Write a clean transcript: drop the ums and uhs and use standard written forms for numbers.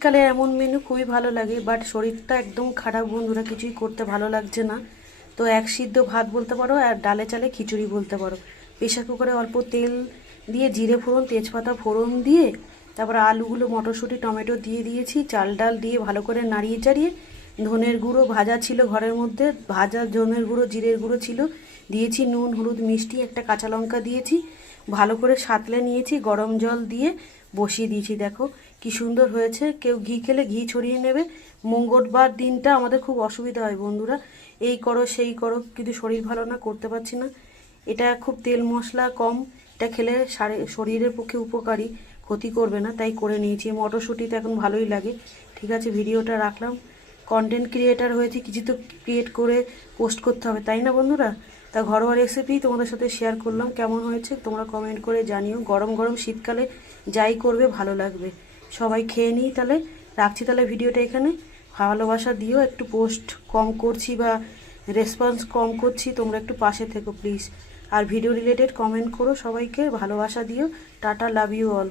শীতকালে এমন মেনু খুবই ভালো লাগে, বাট শরীরটা একদম খারাপ বন্ধুরা, কিছুই করতে ভালো লাগছে না। তো এক সিদ্ধ ভাত বলতে পারো, আর ডালে চালে খিচুড়ি বলতে পারো। প্রেশার কুকারে অল্প তেল দিয়ে জিরে ফোড়ন তেজপাতা ফোড়ন দিয়ে তারপরে আলুগুলো মটরশুঁটি টমেটো দিয়ে দিয়েছি, চাল ডাল দিয়ে ভালো করে নাড়িয়ে চাড়িয়ে ধনের গুঁড়ো ভাজা ছিল ঘরের মধ্যে, ভাজা ধনের গুঁড়ো জিরের গুঁড়ো ছিল, দিয়েছি নুন হলুদ মিষ্টি, একটা কাঁচা লঙ্কা দিয়েছি, ভালো করে সাঁতলে নিয়েছি, গরম জল দিয়ে বসিয়ে দিয়েছি। দেখো কি সুন্দর হয়েছে। কেউ ঘি খেলে ঘি ছড়িয়ে নেবে। মঙ্গলবার দিনটা আমাদের খুব অসুবিধা হয় বন্ধুরা, এই করো সেই করো, কিন্তু শরীর ভালো না, করতে পারছি না। এটা খুব তেল মশলা কম, এটা খেলে শরীরের পক্ষে উপকারী, ক্ষতি করবে না, তাই করে নিয়েছি। মটরশুঁটি তো এখন ভালোই লাগে। ঠিক আছে, ভিডিওটা রাখলাম। কন্টেন্ট ক্রিয়েটার হয়েছে, কিছু তো ক্রিয়েট করে পোস্ট করতে হবে, তাই না বন্ধুরা? তা ঘরোয়া রেসিপি তোমাদের সাথে শেয়ার করলাম। কেমন হয়েছে তোমরা কমেন্ট করে জানিও। গরম গরম শীতকালে যাই করবে ভালো লাগবে। সবাই খেয়ে নিই তাহলে, রাখছি তাহলে ভিডিওটা এখানে। ভালোবাসা দিও, একটু পোস্ট কম করছি বা রেসপন্স কম করছি, তোমরা একটু পাশে থেকো প্লিজ। আর ভিডিও রিলেটেড কমেন্ট করো, সবাইকে ভালোবাসা দিও। টাটা, লাভ ইউ অল।